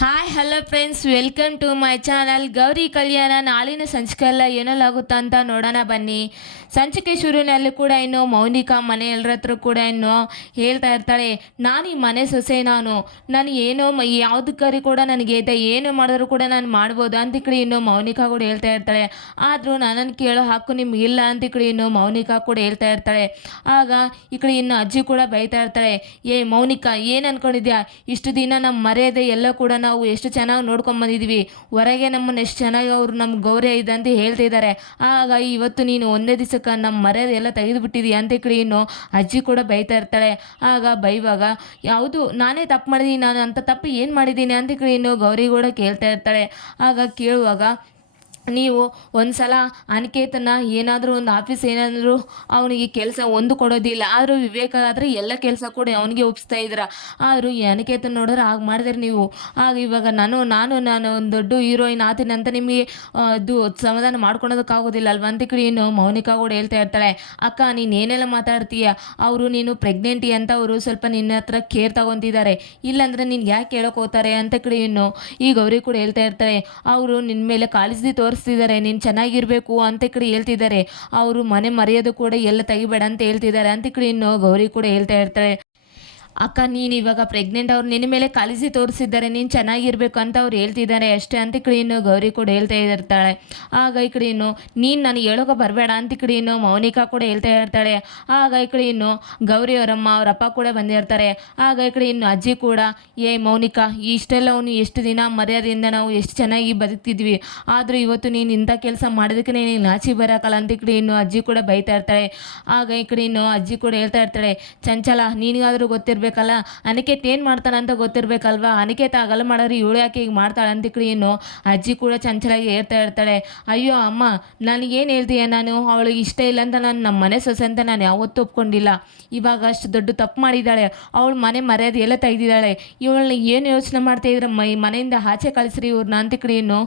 Hi hello friends, welcome to my channel. Gowri Kalyana ನಾಳಿನ ಸಂಚಿಕೆಲ್ಲ ಏನೆಲ್ಲಾಗುತ್ತಾ ಅಂತ ನೋಡೋಣ ಬನ್ನಿ. ಸಂಚಿಕೆ ಶುರುವಿನಲ್ಲಿ ಕೂಡ ಇನ್ನು ಮೌನಿಕಾ ಮನೆ ಎಲ್ಲರ ಹತ್ರ ಕೂಡ ಇನ್ನು ಹೇಳ್ತಾ ಇರ್ತಾಳೆ, ನಾನು ಈ ಮನೆ ಸೊಸೆ, ನಾನು ಏನೋ ಯಾವುದಕ್ಕರಿ ಕೂಡ ನನಗೆ ಏನು ಮಾಡಿದ್ರು ಕೂಡ ನಾನು ಮಾಡ್ಬೋದು ಅಂತ ಕಡೆ ಇನ್ನು ಮೌನಿಕಾ ಕೂಡ ಹೇಳ್ತಾ ಇರ್ತಾಳೆ. ಆದರೂ ನನ್ನನ್ನು ಕೇಳೋ ಹಕ್ಕು ನಿಮಗಿಲ್ಲ ಅಂತ ಕಡೆ ಇನ್ನು ಮೌನಿಕಾ ಕೂಡ ಹೇಳ್ತಾ ಇರ್ತಾಳೆ. ಆಗ ಈ ಕಡೆ ಇನ್ನು ಅಜ್ಜಿ ಕೂಡ ಬೈತಾ ಇರ್ತಾಳೆ, ಏ ಮೌನಿಕಾ, ಏನು ಅನ್ಕೊಂಡಿದ್ಯಾ? ಇಷ್ಟು ದಿನ ನಮ್ಮ ಮರ್ಯಾದೆ ಎಲ್ಲ ಕೂಡ ನಾವು ಎಷ್ಟು ಚೆನ್ನಾಗಿ ನೋಡ್ಕೊಂಡು ಬಂದಿದ್ವಿ, ಹೊರಗೆ ನಮ್ಮನ್ನು ಎಷ್ಟು ಚೆನ್ನಾಗಿ ಅವರು ನಮ್ಗೆ ಗೌರವ ಇದೆ ಅಂತ ಹೇಳ್ತಿದ್ದಾರೆ. ಆಗ ಇವತ್ತು ನೀನು ಒಂದೇ ದಿವಸಕ್ಕೆ ನಮ್ಮ ಮರ್ಯಾದೆ ಎಲ್ಲ ತೆಗೆದುಬಿಟ್ಟಿದೀಯ ಅಂತ ಕಡೆ ಇನ್ನು ಅಜ್ಜಿ ಕೂಡ ಬೈತಾ ಇರ್ತಾಳೆ. ಆಗ ಬೈವಾಗ ಯಾವುದು ನಾನೇ ತಪ್ಪು ಮಾಡಿದ್ದೀನಿ, ನಾನು ಅಂತ ತಪ್ಪು ಏನು ಮಾಡಿದ್ದೀನಿ ಅಂತ ಕಡೆ ಇನ್ನು ಗೌರಿ ಕೂಡ ಕೇಳ್ತಾ ಇರ್ತಾಳೆ. ಆಗ ಕೇಳುವಾಗ ನೀವು ಒಂದು ಸಲ ಅನಿಕೇತನ ಏನಾದರೂ ಒಂದು ಆಫೀಸ್ ಏನಾದರೂ ಅವನಿಗೆ ಕೆಲಸ ಒಂದು ಕೊಡೋದಿಲ್ಲ, ಆದರೂ ವಿವೇಕ ಆದರೆ ಎಲ್ಲ ಕೆಲಸ ಕೂಡ ಅವನಿಗೆ ಒಪ್ಪಿಸ್ತಾ ಇದ್ದೀರ. ಆದರೂ ಈ ಅನಿಕೇತನ ನೋಡಿದ್ರೆ ಆಗ ಮಾಡಿದ್ರೆ ನೀವು. ಆಗ ಇವಾಗ ನಾನು ಒಂದು ದೊಡ್ಡ ಹೀರೋಯಿನ್ ಆತೀನಿ ಅಂತ ನಿಮಗೆ ಅದು ಸಮಾಧಾನ ಮಾಡ್ಕೊಳೋದಕ್ಕಾಗೋದಿಲ್ಲ ಅಲ್ವ ಅಂತ ಕಡೆ ಇನ್ನು ಮೌನಿಕಾ ಕೂಡ ಹೇಳ್ತಾ ಇರ್ತಾಳೆ. ಅಕ್ಕ, ನೀನು ಏನೆಲ್ಲ ಮಾತಾಡ್ತೀಯ? ಅವರು ನೀನು ಪ್ರೆಗ್ನೆಂಟಿ ಅಂತ ಅವರು ಸ್ವಲ್ಪ ನಿನ್ನ ಹತ್ರ ಕೇರ್ ತಗೊತಿದ್ದಾರೆ, ಇಲ್ಲಾಂದರೆ ನಿನ್ಗೆ ಯಾಕೆ ಕೇಳೋಕೆ ಹೋಗ್ತಾರೆ ಅಂತ ಕಡೆ ಇನ್ನು ಈಗ ಅವ್ರಿಗೆ ಕೂಡ ಹೇಳ್ತಾ ಇರ್ತಾಳೆ. ಅವರು ನಿನ್ನ ಮೇಲೆ ಕಾಳಜಿ ತೋರಿಸ್ತಿದ್ದಾರೆ, ನೀನು ಚೆನ್ನಾಗಿರಬೇಕು ಅಂತ ಕಡೆ ಹೇಳ್ತಿದ್ದಾರೆ. ಅವರು ಮನೆ ಮರೆಯೋದು ಕೂಡ ಎಲ್ಲ ತೆಗಿಬೇಡ ಅಂತ ಹೇಳ್ತಿದ್ದಾರೆ ಅಂತ ಕಡೆ ಇನ್ನು ಗೌರಿ ಕೂಡ ಹೇಳ್ತಾ ಇರ್ತಾಳೆ. ಅಕ್ಕ, ನೀನು ಇವಾಗ ಪ್ರೆಗ್ನೆಂಟ್, ಅವ್ರು ನಿನ್ನ ಮೇಲೆ ಕಾಳಜಿ ತೋರಿಸಿದ್ದಾರೆ, ನೀನು ಚೆನ್ನಾಗಿರಬೇಕು ಅಂತ ಅವ್ರು ಹೇಳ್ತಿದ್ದಾರೆ ಅಷ್ಟೇ ಅಂತ ಕಡೆ ಇನ್ನು ಗೌರಿ ಕೂಡ ಹೇಳ್ತಾ ಇರ್ತಾಳೆ. ಆಗ ಈ ಕಡೆ ಇನ್ನು ನೀನು ನನಗೆ ಹೇಳೋಕೆ ಬರಬೇಡ ಅಂತ ಕಡೆ ಇನ್ನು ಮೌನಿಕಾ ಕೂಡ ಹೇಳ್ತಾ ಇರ್ತಾಳೆ. ಆಗ ಈ ಕಡೆ ಇನ್ನು ಗೌರಿ ಅವರಮ್ಮ ಅವರಪ್ಪ ಕೂಡ ಬಂದಿರ್ತಾರೆ. ಆಗ ಈ ಕಡೆ ಇನ್ನು ಅಜ್ಜಿ ಕೂಡ, ಏ ಮೌನಿಕಾ, ಇಷ್ಟೆಲ್ಲ ಅವನು ಎಷ್ಟು ದಿನ ಮರ್ಯಾದೆಯಿಂದ ನಾವು ಎಷ್ಟು ಚೆನ್ನಾಗಿ ಬದುಕ್ತಿದ್ವಿ, ಆದರೂ ಇವತ್ತು ನೀನು ಇಂಥ ಕೆಲಸ ಮಾಡೋದಕ್ಕೆ ನೀನು ನಾಚಿ ಬರೋಕ್ಕಲ್ಲ ಅಂತ ಈ ಕಡೆ ಇನ್ನು ಅಜ್ಜಿ ಕೂಡ ಬೈತಾ ಇರ್ತಾಳೆ. ಆಗ ಈ ಕಡೆ ಇನ್ನು ಅಜ್ಜಿ ಕೂಡ ಹೇಳ್ತಾ ಇರ್ತಾಳೆ, ಚಂಚಲ, ನಿನಗಾದರೂ ಗೊತ್ತಿರಬೇಕು ಬೇಕಲ್ಲ, ಅನಿಕೇತ್ ಏನು ಮಾಡ್ತಾನೆ ಅಂತ ಗೊತ್ತಿರಬೇಕಲ್ವಾ? ಅನಿಕೇತ ಆಗಲ್ಲ ಮಾಡೋರು ಇವಳು ಯಾಕೆ ಈಗ ಮಾಡ್ತಾಳೆ ಅಂತ ಕಡೆ ಇನ್ನು ಅಜ್ಜಿ ಕೂಡ ಚಂಚಲಾಗಿ ಹೇಳ್ತಾ ಇರ್ತಾಳೆ. ಅಯ್ಯೋ ಅಮ್ಮ, ನನಗೇನು ಹೇಳ್ತೀಯ? ನಾನು ಅವಳಿಗೆ ಇಷ್ಟ ಇಲ್ಲ ಅಂತ ನಾನು ನಮ್ಮ ಮನೆ ಸೊಸೆ ಅಂತ ನಾನು ಯಾವತ್ತೂ ಒಪ್ಕೊಂಡಿಲ್ಲ. ಇವಾಗ ಅಷ್ಟು ದೊಡ್ಡ ತಪ್ಪು ಮಾಡಿದ್ದಾಳೆ, ಅವಳು ಮನೆ ಮರ್ಯಾದೆ ಎಲ್ಲ ತೆಗೆದಿದ್ದಾಳೆ. ಇವಳನ್ನ ಏನು ಯೋಚನೆ ಮಾಡ್ತಾ ಇದ್ರೆ ಮನೆಯಿಂದ ಆಚೆ ಕಳಿಸ್ರಿ ಇವ್ರನ್ನ ಅಂತ ಕಡೆ ಇನ್ನು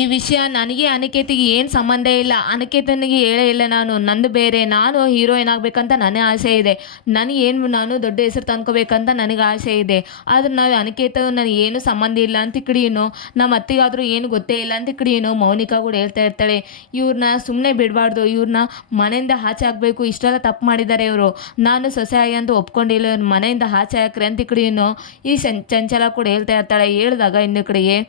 ಈ ವಿಷಯ ನನಗೆ ಅನಿಕೇತಿಗೆ ಏನು ಸಂಬಂಧ ಇಲ್ಲ, ಅನಿಕೇತನಿಗೆ ಹೇಳೇ ಇಲ್ಲ ನಾನು, ನಂದು ಬೇರೆ, ನಾನು ಹೀರೋಯಿನ್ ಆಗಬೇಕಂತ ನನಗೆ ಆಸೆ ಇದೆ, ನಾನು ದೊಡ್ಡ ಹೆಸರು ತಂದ್ಕೋಬೇಕಂತ ನನಗೆ ಆಸೆ ಇದೆ. ಆದ್ರೆ ನಾವು ಅನಿಕೇತ ನನಗೆ ಏನು ಸಂಬಂಧ ಇಲ್ಲ ಅಂತ ಕಡೆಯೇನು, ನಮ್ಮ ಅತ್ತಿಗಾದರೂ ಏನು ಗೊತ್ತೇ ಇಲ್ಲ ಅಂತ ಕಡೆಯೇನು ಮೌನಿಕಾ ಕೂಡ ಹೇಳ್ತಾ ಇರ್ತಾಳೆ. ಇವ್ರನ್ನ ಸುಮ್ಮನೆ ಬಿಡಬಾರ್ದು, ಇವ್ರನ್ನ ಮನೆಯಿಂದ ಆಚೆ ಹಾಕಬೇಕು, ಇಷ್ಟೆಲ್ಲ ತಪ್ಪು ಮಾಡಿದ್ದಾರೆ ಇವರು, ನಾನು ಸೊಸೆ ಆಗಿ ಅಂತ ಒಪ್ಕೊಂಡಿಲ್ಲ, ಇವ್ರ ಮನೆಯಿಂದ ಆಚೆ ಹಾಕ್ರಿ ಅಂತ ಕಡೆಯೇನು ಈ ಚಂಚಲ ಕೂಡ ಹೇಳ್ತಾ ಇರ್ತಾಳೆ. ಹೇಳಿದಾಗ ಇನ್ನು ಕಡೆಗೆ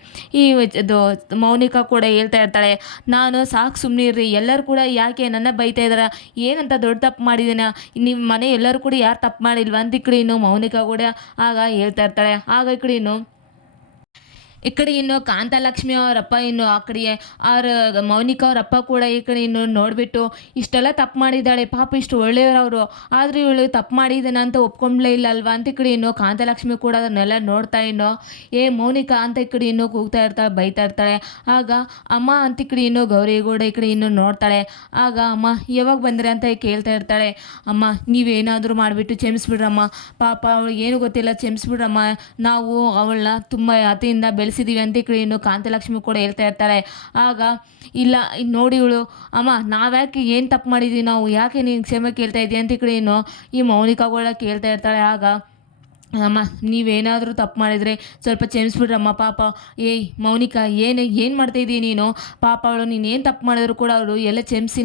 ಈ ಇದು ಮೌನಿಕಾ ಕೂಡ ಹೇಳ್ತಾ ಇರ್ತಾಳೆ, ನಾನು ಸಾಕು ಸುಮ್ಮನಿರ್ರಿ, ಎಲ್ಲರೂ ಕೂಡ ಯಾಕೆ ನನ್ನ ಬೈತಾ ಇದ್ದಾರ, ಏನಂತ ದೊಡ್ಡ ತಪ್ಪು ಮಾಡಿದ್ದೀನ, ನಿಮ್ಮ ಮನೆ ಎಲ್ಲರೂ ಕೂಡ ಯಾರು ತಪ್ಪು ಮಾಡಿಲ್ವ ಅಂತ ಈ ಕಡೆ ಇನ್ನು ಮೌನಿಕಾ ಕೂಡ ಆಗ ಹೇಳ್ತಾ ಇರ್ತಾಳೆ. ಆಗ ಈ ಕಡೆ ಇನ್ನು ಈ ಕಡೆ ಇನ್ನು ಕಾಂತಲಕ್ಷ್ಮಿ ಅವರಪ್ಪ ಇನ್ನು ಆ ಕಡೆ ಅವ್ರ ಮೌನಿಕಾ ಅವರಪ್ಪ ಕೂಡ ಈ ಕಡೆ ಇನ್ನು ನೋಡಿಬಿಟ್ಟು, ಇಷ್ಟೆಲ್ಲ ತಪ್ಪು ಮಾಡಿದ್ದಾಳೆ ಪಾಪ, ಇಷ್ಟು ಒಳ್ಳೆಯವರವರು, ಆದರೂ ಇವಳು ತಪ್ಪು ಮಾಡಿದ್ದಾನೆ ಅಂತ ಒಪ್ಕೊಂಡ್ಲೇ ಇಲ್ಲ ಅಲ್ವಾ ಅಂತ ಈ ಕಡೆ ಇನ್ನು ಕಾಂತಲಕ್ಷ್ಮಿ ಕೂಡ ಅದನ್ನೆಲ್ಲ ನೋಡ್ತಾ ಇನ್ನು ಏ ಮೌನಿಕಾ ಅಂತ ಈ ಕಡೆ ಇನ್ನೂ ಕೂಗ್ತಾ ಇರ್ತಾಳೆ, ಬೈತಾ ಇರ್ತಾಳೆ. ಆಗ ಅಮ್ಮ ಅಂತ ಈ ಕಡೆ ಇನ್ನೂ ಗೌರಿ ಕೂಡ ಈ ಕಡೆ ಇನ್ನೂ ನೋಡ್ತಾಳೆ. ಆಗ ಅಮ್ಮ ಯಾವಾಗ ಬಂದರೆ ಅಂತ ಕೇಳ್ತಾ ಇರ್ತಾಳೆ. ಅಮ್ಮ ನೀವೇನಾದರೂ ಮಾಡಿಬಿಟ್ಟು ಕ್ಷಮಿಸ್ಬಿಡ್ರಮ್ಮ, ಪಾಪ ಅವಳಿಗೆ ಏನು ಗೊತ್ತಿಲ್ಲ, ಕ್ಷಮಿಸ್ಬಿಡ್ರಮ್ಮ, ನಾವು ಅವಳನ್ನ ತುಂಬ ಅತಿಯಿಂದ ಬೆಳೆಸಿದ್ದೀವಿ ಅಂತ ಈ ಕಡೆ ಇನ್ನು ಕಾಂತಲಕ್ಷ್ಮಿ ಕೂಡ ಹೇಳ್ತಾ ಇರ್ತಾಳೆ. ಆಗ ಇಲ್ಲ ನೋಡಿ ಇವಳು, ಅಮ್ಮ ನಾವ್ಯಾಕೆ ಏನು ತಪ್ಪು ಮಾಡಿದ್ದೀವಿ, ನಾವು ಯಾಕೆ ನೀನು ಕ್ಷಮೆ ಕೇಳ್ತಾ ಇದ್ದೀಯ ಅಂತ ಈ ಕಡೆ ಇನ್ನು ಈ ಮೌನಿಕಾ ಕೂಡ ಕೇಳ್ತಾ ಇರ್ತಾಳೆ. ಆಗ ಅಮ್ಮ ನೀವೇನಾದರೂ ತಪ್ಪು ಮಾಡಿದರೆ ಸ್ವಲ್ಪ ಕ್ಷಮಿಸ್ಬಿಡ್ರಮ್ಮ, ಪಾಪ ಏಯ್ ಮೌನಿಕಾ, ಏನು ಮಾಡ್ತಾಯಿದ್ದೀಯ ನೀನು, ಪಾಪ ಅವಳು ನೀನೇನು ತಪ್ಪು ಮಾಡಿದ್ರು ಕೂಡ ಅವರು ಎಲ್ಲ ಕ್ಷಮಿಸಿ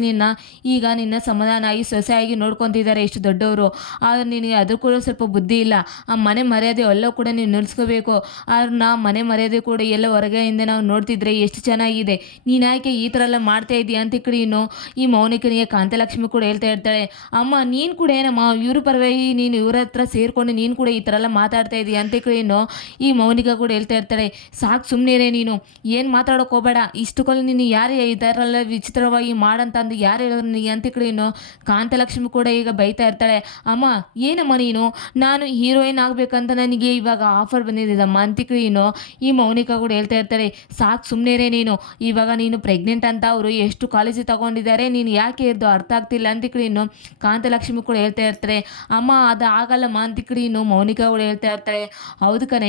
ಈಗ ನಿನ್ನ ಸಮಾಧಾನ ಆಗಿ ಸೊಸೆಯಾಗಿ ನೋಡ್ಕೊತಿದ್ದಾರೆ ಎಷ್ಟು ದೊಡ್ಡವರು, ಆದರೆ ನಿನಗೆ ಅದ್ರ ಕೂಡ ಸ್ವಲ್ಪ ಬುದ್ಧಿ ಇಲ್ಲ. ಆ ಮನೆ ಮರ್ಯಾದೆ ಎಲ್ಲ ಕೂಡ ನೀನು ನಿಲ್ಲಿಸ್ಕೋಬೇಕು, ಆದ್ರೆ ಮನೆ ಮರ್ಯಾದೆ ಕೂಡ ಎಲ್ಲ ಹೊರಗೆಯಿಂದ ನಾವು ನೋಡ್ತಿದ್ರೆ ಎಷ್ಟು ಚೆನ್ನಾಗಿದೆ, ನೀನು ಯಾಕೆ ಈ ಥರ ಎಲ್ಲ ಮಾಡ್ತಾ ಇದೀಯ ಅಂತ ಈ ಕಡೆ ಇನ್ನು ಈ ಮೌನಿಕನಿಗೆ ಕಾಂತಲಕ್ಷ್ಮಿ ಕೂಡ ಹೇಳ್ತಾ ಇರ್ತಾಳೆ. ಅಮ್ಮ ನೀನು ಕೂಡ ಏನಮ್ಮ ಇವ್ರ ಪರವಾಗಿ ನೀನು ಇವ್ರ ಹತ್ರ ಸೇರಿಕೊಂಡು ನೀನು ಕೂಡ ಈ ಥರ ಎಲ್ಲ ಮಾತಾಡ್ತಾ ಇದೀಯ ಅಂತ ಕಡೆಯೇನು ಈ ಮೌನಿಕಾ ಕೂಡ ಹೇಳ್ತಾ ಇರ್ತಾಳೆ. ಸಾಕು ಸುಮ್ಮನೆ ನೀನು ಏನು ಮಾತಾಡೋಕೆ ಹೋಗಬೇಡ, ಇಷ್ಟು ಕೊಲ್ ನೀನು ಯಾರು ಈ ಥರ ಎಲ್ಲ ವಿಚಿತ್ರವಾಗಿ ಮಾಡಂತಂದು ಯಾರು ಹೇಳೋರು ನೀನು ಅಂತ ಕಡೆಯೇನು ಕಾಂತಲಕ್ಷ್ಮಿ ಕೂಡ ಈಗ ಬೈತಾ ಇರ್ತಾಳೆ. ಅಮ್ಮ ಏನಮ್ಮ ನೀನು, ನಾನು ಹೀರೋಯಿನ್ ಆಗಬೇಕಂತ ನನಗೆ ಇವಾಗ ಆಫರ್ ಬಂದಿದ್ದಮ್ಮ ಅಂತ ಕಡೆಯೇನು ಈ ಮೌನಿಕಾ ಕೂಡ ಹೇಳ್ತಾ ಇರ್ತಾಳೆ. ಸಾಕು ಸುಮ್ಮನೆ ನೀನು, ಇವಾಗ ನೀನು ಪ್ರೆಗ್ನೆಂಟ್ ಅಂತ ಅವರು ಎಷ್ಟು ಕಾಳಜಿ ತಗೊಂಡಿದ್ದಾರೆ, ನೀನು ಯಾಕೆ ಇರ್ದು ಅರ್ಥ ಆಗ್ತಿಲ್ಲ ಅಂತ ಕಡೆಯೇನು ಕಾಂತಲಕ್ಷ್ಮಿ ಕೂಡ ಹೇಳ್ತಾ ಇರ್ತಾರೆ. ಅಮ್ಮ ಅದು ಆಗಲ್ಲಮ್ಮ ಅಂತ ಕಡೆಯೇನು ಮೌನಿಕಾ ಹೇಳ್ತಾ ಇರ್ತಾಳೆ. ಹೌದು ಕಣೆ,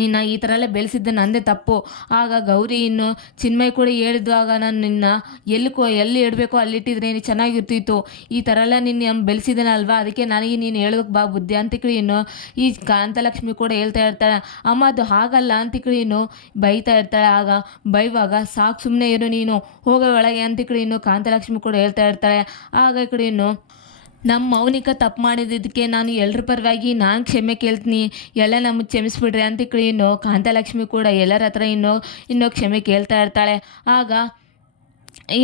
ನಿನ್ನ ಈ ಥರ ಎಲ್ಲ ಬೆಳೆಸಿದ್ದೆ ನಂದೇ ತಪ್ಪು. ಆಗ ಗೌರಿ ಇನ್ನು ಚಿನ್ಮಯ್ ಕೂಡ ಹೇಳಿದ್ವಾಗ ನಾನು ನಿನ್ನ ಎಲ್ಲಿ ಇಡಬೇಕೋ ಅಲ್ಲಿಟ್ಟಿದ್ರೆ ನೀನು ಚೆನ್ನಾಗಿರ್ತಿತ್ತು. ಈ ಥರ ಎಲ್ಲ ನಿನ್ನ ಬೆಳೆಸಿದ್ದೀನಲ್ವಾ, ಅದಕ್ಕೆ ನನಗೆ ನೀನು ಹೇಳೋದಕ್ಕೆ ಬಾ ಬುದ್ಧಿ ಅಂತಿಕಳಿ ಇನ್ನು ಈ ಕಾಂತಲಕ್ಷ್ಮಿ ಕೂಡ ಹೇಳ್ತಾ ಇರ್ತಾಳೆ. ಅಮ್ಮ ಅದು ಹಾಗಲ್ಲ ಅಂತಿಕಳಿ ಇನ್ನು ಬೈತಾ ಇರ್ತಾಳೆ. ಆಗ ಬೈವಾಗ ಸಾಕು ಸುಮ್ಮನೆ ಇರು ನೀನು ಹೋಗೋ ಒಳಗೆ ಅಂತಿಕಳಿ ಇನ್ನು ಕಾಂತಲಕ್ಷ್ಮಿ ಕೂಡ ಹೇಳ್ತಾ ಇರ್ತಾಳೆ. ಆಗ ಈ ಕಡೆ ಇನ್ನು ನಮ್ಮ ಮೌನಿಕ ತಪ್ಪು ಮಾಡಿದ್ದಕ್ಕೆ ನಾನು ಎಲ್ರ ಪರವಾಗಿ ನಾನು ಕ್ಷಮೆ ಕೇಳ್ತೀನಿ, ಎಲ್ಲ ನಮಗೆ ಕ್ಷಮಿಸ್ಬಿಡ್ರಿ ಅಂತ ಇನ್ನು ಕಾಂತಲಕ್ಷ್ಮಿ ಕೂಡ ಎಲ್ಲರ ಹತ್ರ ಇನ್ನೂ ಕ್ಷಮೆ ಕೇಳ್ತಾ ಇರ್ತಾಳೆ. ಆಗ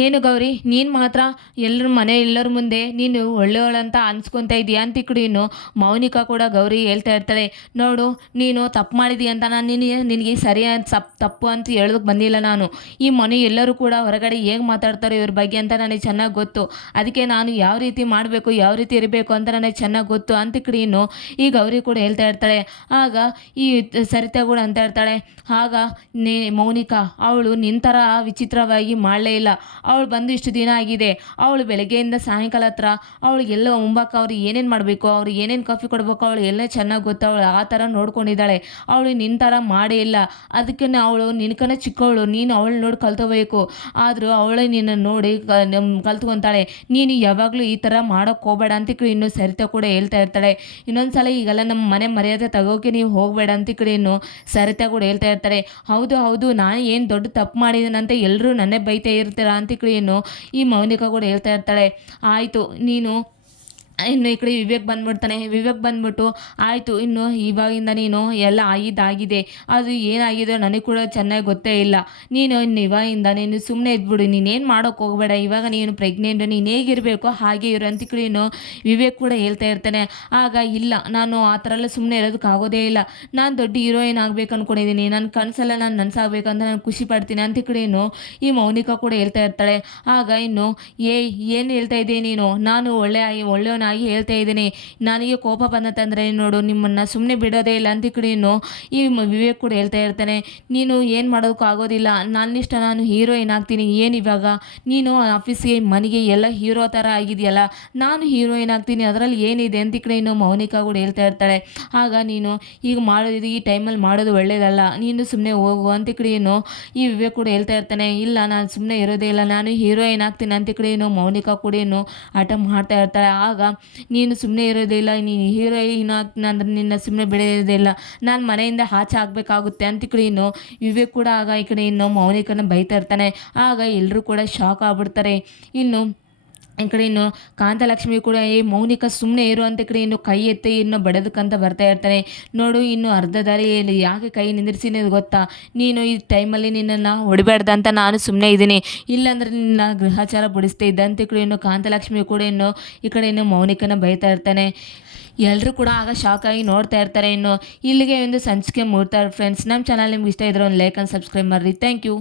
ಏನು ಗೌರಿ ನೀನು ಮಾತ್ರ ಎಲ್ಲರ ಮುಂದೆ ನೀನು ಒಳ್ಳೆಯವಳಂತ ಅನ್ಸ್ಕೊತಾ ಇದೀಯಾ ಅಂತ ಇನ್ನು ಮೌನಿಕಾ ಕೂಡ ಗೌರಿ ಹೇಳ್ತಾ ಇರ್ತಾಳೆ. ನೋಡು ನೀನು ತಪ್ಪು ಮಾಡಿದೀಯ ಅಂತ ನಾನು ನಿನಗೆ ಸರಿಯಾದ ತಪ್ಪು ಅಂತ ಹೇಳೋದಕ್ಕೆ ಬಂದಿಲ್ಲ. ನಾನು ಈ ಮನೆ ಎಲ್ಲರೂ ಕೂಡ ಹೊರಗಡೆ ಹೇಗೆ ಮಾತಾಡ್ತಾರೋ ಇವ್ರ ಬಗ್ಗೆ ಅಂತ ನನಗೆ ಚೆನ್ನಾಗಿ ಗೊತ್ತು. ಅದಕ್ಕೆ ನಾನು ಯಾವ ರೀತಿ ಮಾಡಬೇಕು ಯಾವ ರೀತಿ ಇರಬೇಕು ಅಂತ ನನಗೆ ಚೆನ್ನಾಗಿ ಗೊತ್ತು ಅಂತ ಇನ್ನು ಈ ಗೌರಿ ಕೂಡ ಹೇಳ್ತಾ ಇರ್ತಾಳೆ. ಆಗ ಈ ಸರಿತಾ ಕೂಡ ಅಂತ ಇರ್ತಾಳೆ. ಆಗ ಮೌನಿಕಾ ಅವಳು ನಿಂತರ ವಿಚಿತ್ರವಾಗಿ ಮಾಡಲೇ ಇಲ್ಲ. ಅವಳು ಬಂದು ಇಷ್ಟು ದಿನ ಆಗಿದೆ, ಅವಳು ಬೆಳಗ್ಗೆಯಿಂದ ಸಾಯಂಕಾಲ ಹತ್ರ ಅವಳಿಗೆಲ್ಲ ಮುಂಬಾಕ ಅವ್ರು ಏನೇನು ಮಾಡಬೇಕು, ಅವ್ರು ಏನೇನು ಕಾಫಿ ಕೊಡಬೇಕು ಅವಳು ಎಲ್ಲ ಚೆನ್ನಾಗಿ ಗೊತ್ತು. ಅವಳು ಆ ಥರ ನೋಡ್ಕೊಂಡಿದ್ದಾಳೆ. ಅವಳು ನಿನ್ನ ಥರ ಮಾಡೇ ಇಲ್ಲ. ಅದಕ್ಕೆ ಅವಳು ನಿನ್ಕನ ಚಿಕ್ಕವಳು, ನೀನು ಅವಳು ನೋಡಿ ಕಲ್ತ್ಕೋಬೇಕು. ಆದರೂ ಅವಳೇ ನಿನ್ನ ನೋಡಿ ಕಲ್ತ್ಕೊತಾಳೆ. ನೀನು ಯಾವಾಗಲೂ ಈ ಥರ ಮಾಡೋಕ್ಕೆ ಹೋಗಬೇಡ ಅಂತ ಇನ್ನು ಸರಿತಾ ಕೂಡ ಹೇಳ್ತಾ ಇರ್ತಾಳೆ. ಇನ್ನೊಂದು ಸಲ ಈಗೆಲ್ಲ ನಮ್ಮ ಮನೆ ಮರ್ಯಾದೆ ತಗೋಕೆ ನೀವು ಹೋಗಬೇಡ ಅಂತ ಇನ್ನು ಸರಿತಾ ಕೂಡ ಹೇಳ್ತಾ ಇರ್ತಾರೆ. ಹೌದು ನಾನು ಏನು ದೊಡ್ಡ ತಪ್ಪು ಮಾಡಿದ್ದೀನಂತ ಎಲ್ಲರೂ ನನ್ನೇ ಬೈತಾ ಇರ್ತೀರಾ ಅಂತ ಇನ್ನು ಈ ಮೌನಿಕಾ ಕೂಡ ಹೇಳ್ತಾ ಇರ್ತಾಳೆ. ಆಯಿತು ನೀನು ಇನ್ನು ಈ ಕಡೆ ವಿವೇಕ್ ಬಂದ್ಬಿಡ್ತಾನೆ. ವಿವೇಕ್ ಬಂದ್ಬಿಟ್ಟು ಆಯಿತು ಇನ್ನು ಇವಾಗಿಂದ ನೀನು ಎಲ್ಲ ಆಗಿದೆ, ಅದು ಏನಾಗಿದೆಯೋ ನನಗೆ ಕೂಡ ಚೆನ್ನಾಗಿ ಗೊತ್ತೇ ಇಲ್ಲ. ನೀನು ಇವಾಗಿಂದ ನೀನು ಸುಮ್ಮನೆ ಇದ್ಬಿಡು, ನೀನೇನು ಮಾಡೋಕ್ಕೆ ಹೋಗಬೇಡ. ಇವಾಗ ನೀನು ಪ್ರೆಗ್ನೆಂಟ್, ನೀನು ಹೇಗಿರಬೇಕು ಹಾಗೆ ಇರು ಅಂತ ಇನ್ನು ವಿವೇಕ್ ಕೂಡ ಹೇಳ್ತಾ ಇರ್ತಾನೆ. ಆಗ ಇಲ್ಲ ನಾನು ಆ ಥರ ಎಲ್ಲ ಸುಮ್ಮನೆ ಇರೋದಕ್ಕಾಗೋದೇ ಇಲ್ಲ. ನಾನು ದೊಡ್ಡ ಹೀರೋಯಿನ್ ಆಗಬೇಕು ಅಂದ್ಕೊಂಡಿದ್ದೀನಿ. ನನ್ನ ಕನಸೆಲ್ಲ ನಾನು ನನಸಾಗಬೇಕಂತ ನಾನು ಖುಷಿ ಪಡ್ತೀನಿ ಅಂತ ಇನ್ನು ಈ ಮೌನಿಕಾ ಕೂಡ ಹೇಳ್ತಾ ಇರ್ತಾಳೆ. ಆಗ ಇನ್ನು ಏನು ಹೇಳ್ತಾ ಇದ್ದೀನಿ ನೀನು, ನಾನು ಒಳ್ಳೆಯವನಾಗಿ ಹೇಳ್ತಾ ಇದ್ದೀನಿ. ನನಗೆ ಕೋಪ ಬಂದತಂದರೆ ನೋಡು ನಿಮ್ಮನ್ನು ಸುಮ್ಮನೆ ಬಿಡೋದೇ ಇಲ್ಲ ಅಂತ ಇನ್ನು ಈ ವಿವೇಕ್ ಕೂಡ ಹೇಳ್ತಾ ಇರ್ತಾನೆ. ನೀನು ಏನು ಮಾಡೋದಕ್ಕೂ ಆಗೋದಿಲ್ಲ, ನನ್ನಿಷ್ಟ ನಾನು ಹೀರೋಯಿನ್ ಆಗ್ತೀನಿ. ಏನಿವಾಗ ನೀನು ಆಫೀಸ್ಗೆ ಮನೆಗೆ ಎಲ್ಲ ಹೀರೋ ಥರ ಆಗಿದೆಯಲ್ಲ, ನಾನು ಹೀರೋಯಿನ್ ಆಗ್ತೀನಿ, ಅದರಲ್ಲಿ ಏನಿದೆ ಅಂತ ಇನ್ನು ಮೌನಿಕಾ ಕೂಡ ಹೇಳ್ತಾ ಇರ್ತಾಳೆ. ಆಗ ನೀನು ಈಗ ಮಾಡೋದು ಈ ಟೈಮಲ್ಲಿ ಮಾಡೋದು ಒಳ್ಳೇದಲ್ಲ, ನೀನು ಸುಮ್ಮನೆ ಹೋಗು ಅಂತ ಇನ್ನು ಈ ವಿವೇಕ್ ಕೂಡ ಹೇಳ್ತಾ ಇರ್ತಾನೆ. ಇಲ್ಲ ನಾನು ಸುಮ್ಮನೆ ಇರೋದೇ ಇಲ್ಲ, ನಾನು ಹೀರೋಯಿನ್ ಆಗ್ತೀನಿ ಅಂತ ಇನ್ನು ಮೌನಿಕಾ ಕೂಡ ಆಟ ಮಾಡ್ತಾ ಇರ್ತಾಳೆ. ಆಗ ನೀನು ಸುಮ್ಮನೆ ಇರೋದಿಲ್ಲ, ನೀನು ಹೀರೋಯಿನ್ ಆಗ್ತೀನಿ ಅಂದ್ರೆ ನಿನ್ನ ಸುಮ್ಮನೆ ಬಿಡೋದಿಲ್ಲ, ನಾನು ಮನೆಯಿಂದ ಆಚೆ ಆಗಬೇಕಾಗುತ್ತೆ ಅಂತ ಇನ್ನು ವಿವೇಕ್ ಕೂಡ ಆಗ ಈ ಕಡೆ ಇನ್ನು ಮೌನಿಕನ ಬೈತಾ ಇರ್ತಾನೆ. ಆಗ ಎಲ್ಲರೂ ಕೂಡ ಶಾಕ್ ಆಗ್ಬಿಡ್ತಾರೆ. ಇನ್ನು ಈ ಕಡೆ ಇನ್ನು ಕಾಂತಲಕ್ಷ್ಮಿ ಕೂಡ ಮೌನಿಕಾ ಸುಮ್ಮನೆ ಇರು ಅಂತ ಕಡೆ ಇನ್ನು ಕೈ ಎತ್ತಿ ಇನ್ನು ಬಡದಕ್ಕಂತ ಬರ್ತಾ ಇರ್ತಾನೆ. ನೋಡು ಇನ್ನು ಅರ್ಧ ದಾರಿಯಲ್ಲಿ ಯಾಕೆ ಕೈ ನಿಂದಿರ್ಸಿನಿ ಗೊತ್ತಾ, ನೀನು ಈ ಟೈಮಲ್ಲಿ ನಿನ್ನನ್ನು ಹೊಡಿಬಾರ್ದಂತ ನಾನು ಸುಮ್ಮನೆ ಇದ್ದೀನಿ, ಇಲ್ಲಾಂದ್ರೆ ನಿನ್ನ ಗೃಹಚಾರ ಬಿಡಿಸ್ತಾ ಇದ್ದ ಅಂತ ಕಡೆ ಇನ್ನು ಕಾಂತಲಕ್ಷ್ಮಿ ಕೂಡ ಇನ್ನು ಈ ಕಡೆ ಇನ್ನು ಮೌನಿಕನ ಬೈತಾ ಇರ್ತಾನೆ. ಎಲ್ಲರೂ ಕೂಡ ಆಗ ಶಾಕ್ ಆಗಿ ನೋಡ್ತಾ ಇರ್ತಾರೆ. ಇನ್ನು ಇಲ್ಲಿಗೆ ಒಂದು ಸಂಚಿಕೆ ಮೂಡ್ತಾರೆ ಫ್ರೆಂಡ್ಸ್. ನಮ್ಮ ಚಾನಲ್ ನಿಮ್ಗೆ ಇಷ್ಟ ಇದ್ರೆ ಒಂದು ಲೈಕ್ ಆ್ಯಂಡ್ ಸಬ್ಸ್ಕ್ರೈಬ್ ಮಾಡಿರಿ. Thank you.